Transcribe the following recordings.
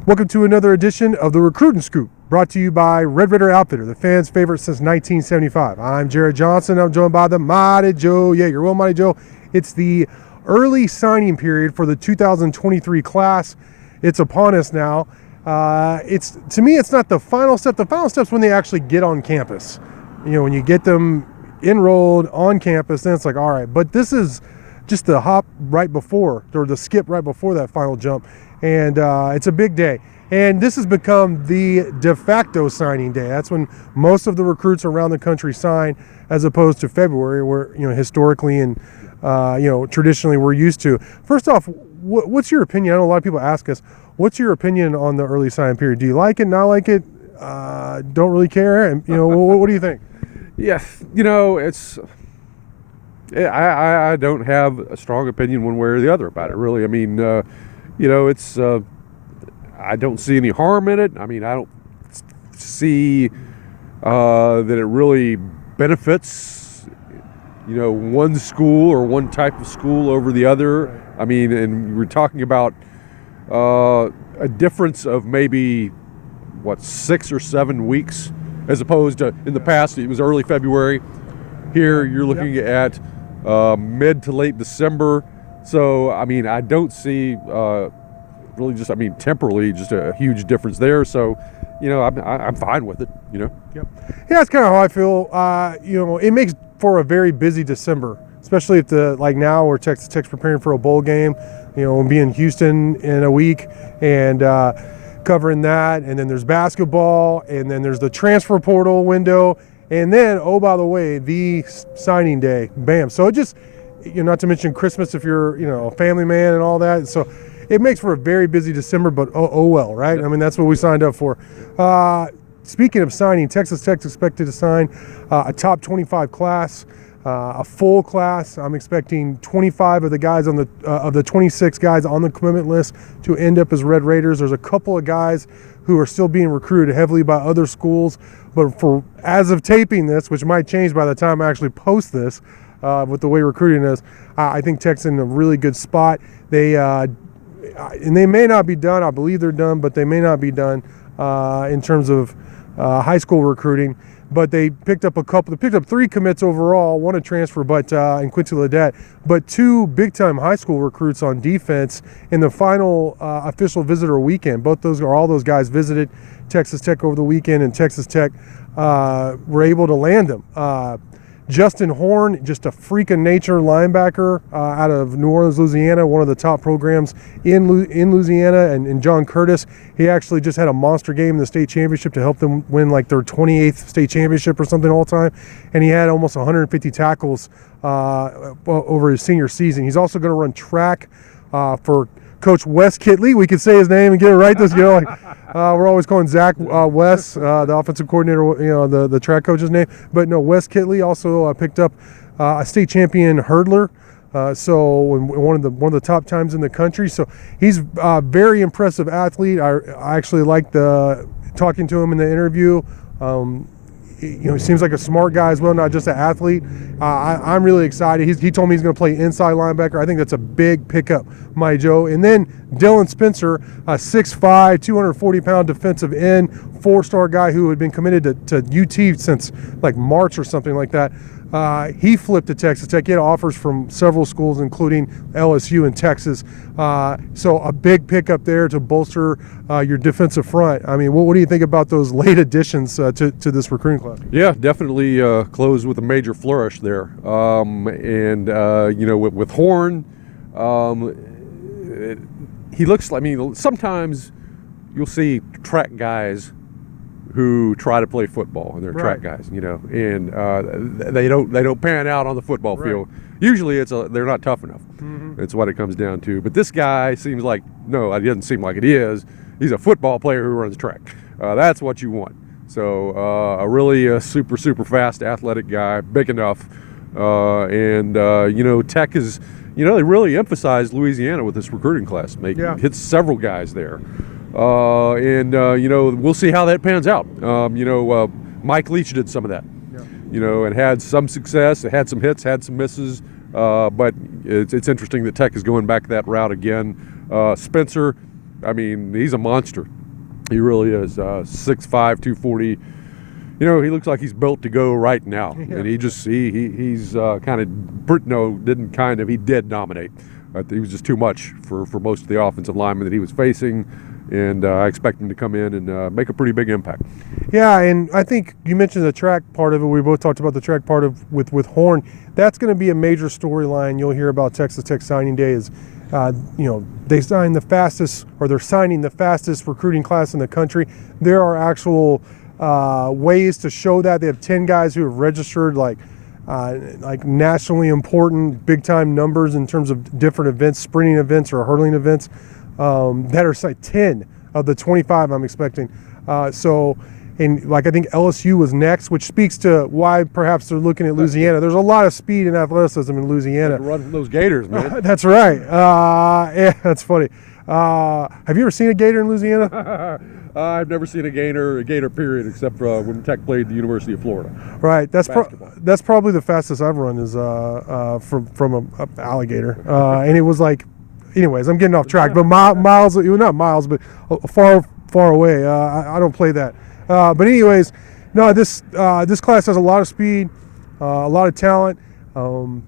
Welcome to another edition of the Recruiting Scoop, brought to you by Red Raider Outfitter, the fans' favorite since 1975. I'm Jared Johnson. I'm joined by the Mighty Joe. Yeah, you're well, Mighty Joe. It's the early signing period for the 2023 class. It's upon us now. To me, it's not the final step. The final step's when they actually get on campus. You know, when you get them enrolled on campus, then it's like, all right. But this is just the hop right before, or the skip right before that final jump. And it's a big day. And this has become the de facto signing day. That's when most of the recruits around the country sign, as opposed to February, where, you know, historically and, traditionally we're used to. First off, what's your opinion? I know a lot of people ask us, what's your opinion on the early signing period? Do you like it, not like it, don't really care? And, what do you think? Yeah, I don't have a strong opinion one way or the other about it, really. I mean, I don't see any harm in it. I mean, I don't see that it really benefits, one school or one type of school over the other. Right. I mean, and we're talking about a difference of maybe, 6 or 7 weeks, as opposed to in the past, it was early February. Here, you're looking at mid to late December. So, I mean, I don't see really temporally, just a huge difference there. So, I'm fine with it, Yep. Yeah, that's kind of how I feel. It makes for a very busy December, especially if now where Texas Tech's preparing for a bowl game, and be in Houston in a week and covering that. And then there's basketball, and then there's the transfer portal window. And then, oh, by the way, the signing day, bam. So it just, not to mention Christmas if you're, a family man and all that. So it makes for a very busy December, but oh well, right? Yep. I mean, that's what we signed up for. Speaking of signing, Texas Tech's expected to sign a top 25 class, a full class. I'm expecting 25 of the guys of the 26 guys on the commitment list to end up as Red Raiders. There's a couple of guys who are still being recruited heavily by other schools, but as of taping this, which might change by the time I actually post this, with the way recruiting is, I think Tech's in a really good spot. And they may not be done. I believe they're done, but they may not be done in terms of high school recruiting. But they picked up 3 commits overall, 1 a transfer, but in Quincy Ledet, but 2 big-time high school recruits on defense in the final official visitor weekend. All those guys visited Texas Tech over the weekend, and Texas Tech were able to land them. Justin Horn, just a freak of nature linebacker out of New Orleans, Louisiana, one of the top programs in Louisiana, and John Curtis. He actually just had a monster game in the state championship to help them win their 28th state championship or something all time, and he had almost 150 tackles over his senior season. He's also going to run track for Coach Wes Kitley. We could say his name and get it right this year. We're always calling Zach Wes, the offensive coordinator, the track coach's name. But no, Wes Kitley also picked up a state champion hurdler. So one of the top times in the country. So he's a very impressive athlete. I actually liked talking to him in the interview. He seems like a smart guy as well, not just an athlete. I'm really excited. He told me he's going to play inside linebacker. I think that's a big pickup, my Joe. And then Dylan Spencer, a 6'5", 240-pound defensive end, 4-star guy who had been committed to UT since March or something like that. He flipped to Texas Tech. He had offers from several schools, including LSU and Texas. So a big pickup there to bolster your defensive front. I mean, what do you think about those late additions to this recruiting class? Yeah, definitely closed with a major flourish there. With Horn, he looks like, sometimes you'll see track guys who try to play football, and they're track guys, and they don't pan out on the football field. Usually they're not tough enough. Mm-hmm. That's what it comes down to. But this guy seems like, no, it doesn't seem like it is. He's a football player who runs track. That's what you want. So a really super, super fast athletic guy, big enough. Tech is, they really emphasized Louisiana with this recruiting class. Hits several guys there. We'll see how that pans out. Mike Leach did some of that, and had some success, had some hits, had some misses. But it's interesting that Tech is going back that route again. Spencer, I mean, he's a monster. He really is. 6'5", 240. You know, he looks like he's built to go right now. Yeah. And he's kind of, no, didn't kind of, he did dominate. He was just too much for most of the offensive linemen that he was facing. And I expect him to come in and make a pretty big impact. Yeah, and I think you mentioned the track part of it. We both talked about the track part of with Horn. That's going to be a major storyline you'll hear about Texas Tech signing day is, they signed the fastest, or they're signing the fastest recruiting class in the country. There are actual ways to show that. They have 10 guys who have registered like nationally important, big-time numbers in terms of different events, sprinting events or hurdling events. That are like 10 of the 25 I'm expecting. And I think LSU was next, which speaks to why perhaps they're looking at Louisiana. There's a lot of speed and athleticism in Louisiana. Run those Gators, man. That's right. Yeah, that's funny. Have you ever seen a Gator in Louisiana? I've never seen a Gator period, except for when Tech played the University of Florida. Right. That's probably the fastest I've run is from an alligator, and it was like. Anyways, I'm getting off track, but miles, not miles, but far away. I don't play that. But anyways, no, this class has a lot of speed, a lot of talent,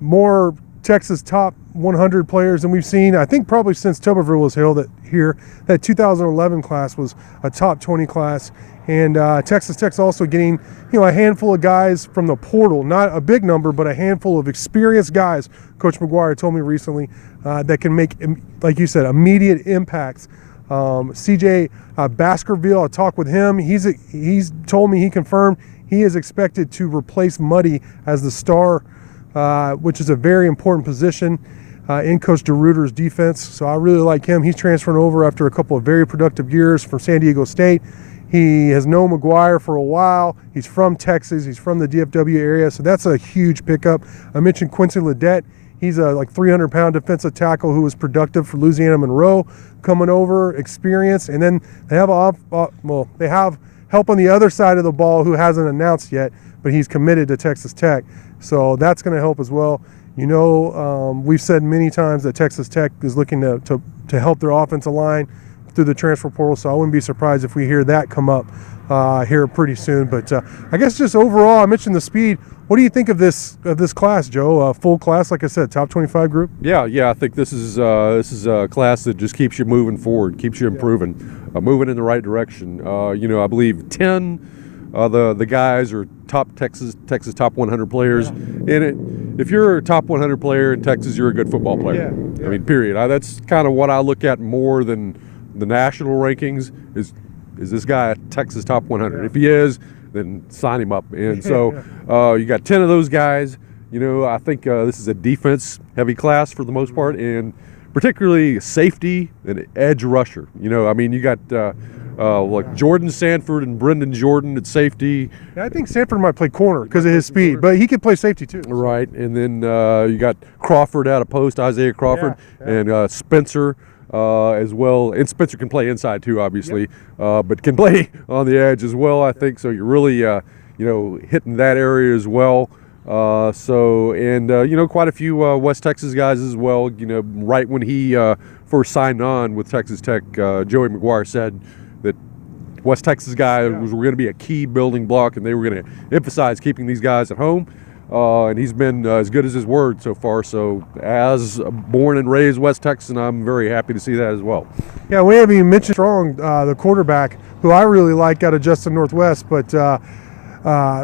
more Texas top 100 players than we've seen. I think probably since Tuberville was held here. That 2011 class was a top 20 class. And Texas Tech's also getting, a handful of guys from the portal, not a big number, but a handful of experienced guys. Coach McGuire told me recently that can make, like you said, immediate impacts. CJ Baskerville, I talked with him. He's told me, he confirmed he is expected to replace Muddy as the star, which is a very important position in Coach DeRuyter's defense. So I really like him. He's transferring over after a couple of very productive years from San Diego State. He has known McGuire for a while. He's from Texas. He's from the DFW area, so that's a huge pickup. I mentioned Quincy Ledet. He's a 300-pound defensive tackle who was productive for Louisiana Monroe, coming over, experience, and then they have they have help on the other side of the ball who hasn't announced yet, but he's committed to Texas Tech, so that's going to help as well. We've said many times that Texas Tech is looking to help their offensive line through the transfer portal, so I wouldn't be surprised if we hear that come up here pretty soon. But I guess just overall, I mentioned the speed. What do you think of this class, Joe? Full class, like I said, top 25 group. Yeah. I think this is a class that just keeps you moving forward, keeps you improving, moving in the right direction. I believe 10 the guys are top Texas top 100 players in it. If you're a top 100 player in Texas, you're a good football player. Yeah. I mean, period. That's kind of what I look at more than the national rankings. Is this guy a Texas top 100? Yeah. If he is, then sign him up. And so you got 10 of those guys. I think this is a defense-heavy class for the most part, and particularly safety and edge rusher. You got like Jordan Sanford and Brendan Jordan at safety. Yeah, I think Sanford might play corner because of his speed, but he could play safety too. Right, and then you got Crawford out of post, Isaiah Crawford, and Spencer as well. And Spencer can play inside too, obviously, but can play on the edge as well, I think. So you're really, hitting that area as well. Quite a few West Texas guys as well. Right when he first signed on with Texas Tech, Joey McGuire said that West Texas guys were going to be a key building block, and they were going to emphasize keeping these guys at home. And he's been as good as his word so far. So as born and raised West Texan, I'm very happy to see that as well. Yeah, we haven't even mentioned Strong, the quarterback, who I really like out of Justin Northwest, but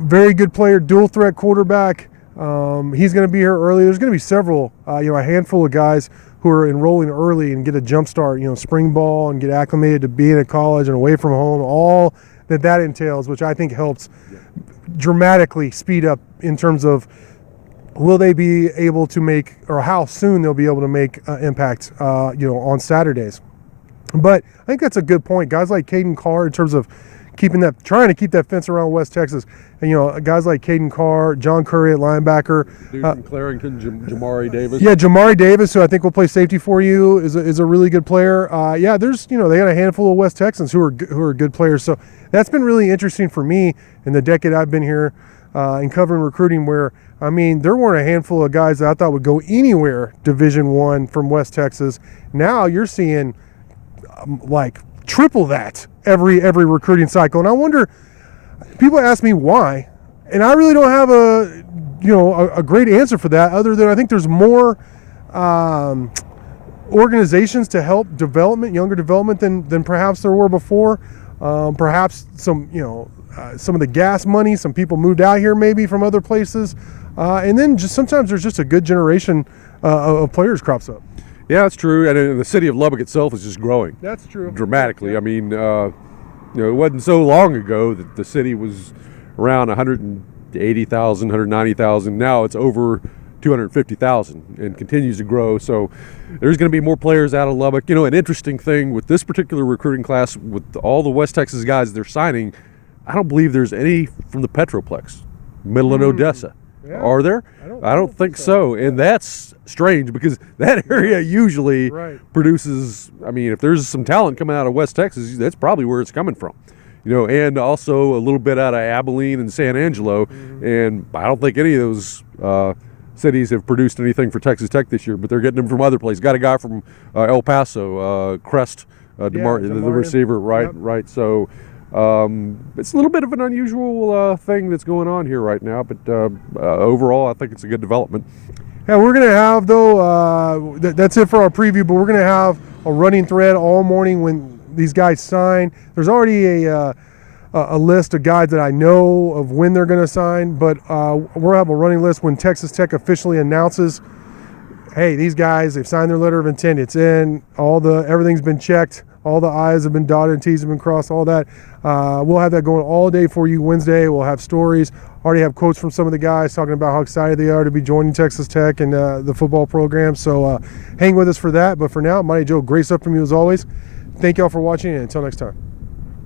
very good player, dual threat quarterback. He's going to be here early. There's going to be several, a handful of guys who are enrolling early and get a jump start, spring ball and get acclimated to being at college and away from home, all that entails, which I think helps dramatically speed up in terms of will they be able to make, or how soon they'll be able to make impact, on Saturdays. But I think that's a good point. Guys like Caden Carr, in terms of trying to keep that fence around West Texas. And, guys like Caden Carr, John Curry at linebacker. Dude from Clarington, Jamari Davis. Yeah, Jamari Davis, who I think will play safety for you, is a really good player. There's, they got a handful of West Texans who are good players. So that's been really interesting for me in the decade I've been here and covering recruiting, where, there weren't a handful of guys that I thought would go anywhere Division I from West Texas. Now you're seeing like triple that every recruiting cycle. And I wonder, people ask me why, and I really don't have a great answer for that, other than I think there's more organizations to help younger development than perhaps there were before. Perhaps some of the gas money, some people moved out here maybe from other places, and then just sometimes there's just a good generation of players crops up. Yeah, that's true. And the city of Lubbock itself is just growing. That's true. Dramatically. I mean, it wasn't so long ago that the city was around 180,000, 190,000. Now it's over 250,000 and continues to grow. So there's going to be more players out of Lubbock. An interesting thing with this particular recruiting class, with all the West Texas guys they're signing, I don't believe there's any from the Petroplex, Middle and Odessa. Yeah. Are there? I don't think so. And that's strange because that area usually produces, I mean, if there's some talent coming out of West Texas, that's probably where it's coming from. And also a little bit out of Abilene and San Angelo. And I don't think any of those cities have produced anything for Texas Tech this year, but they're getting them from other places. Got a guy from El Paso, Crest, DeMartin, the receiver, right? Yep. Right. So it's a little bit of an unusual thing that's going on here right now, but overall, I think it's a good development. Yeah, we're going to have, though, that's it for our preview, but we're going to have a running thread all morning when these guys sign. There's already a list of guys that I know of when they're going to sign, but we'll have a running list when Texas Tech officially announces, hey, these guys, they've signed their letter of intent. It's in. Everything's been checked. All the I's have been dotted and T's have been crossed, all that. We'll have that going all day for you Wednesday. We'll have stories. Already have quotes from some of the guys talking about how excited they are to be joining Texas Tech and the football program. So hang with us for that. But for now, Mighty Joe, great stuff from you as always. Thank y'all for watching, and until next time.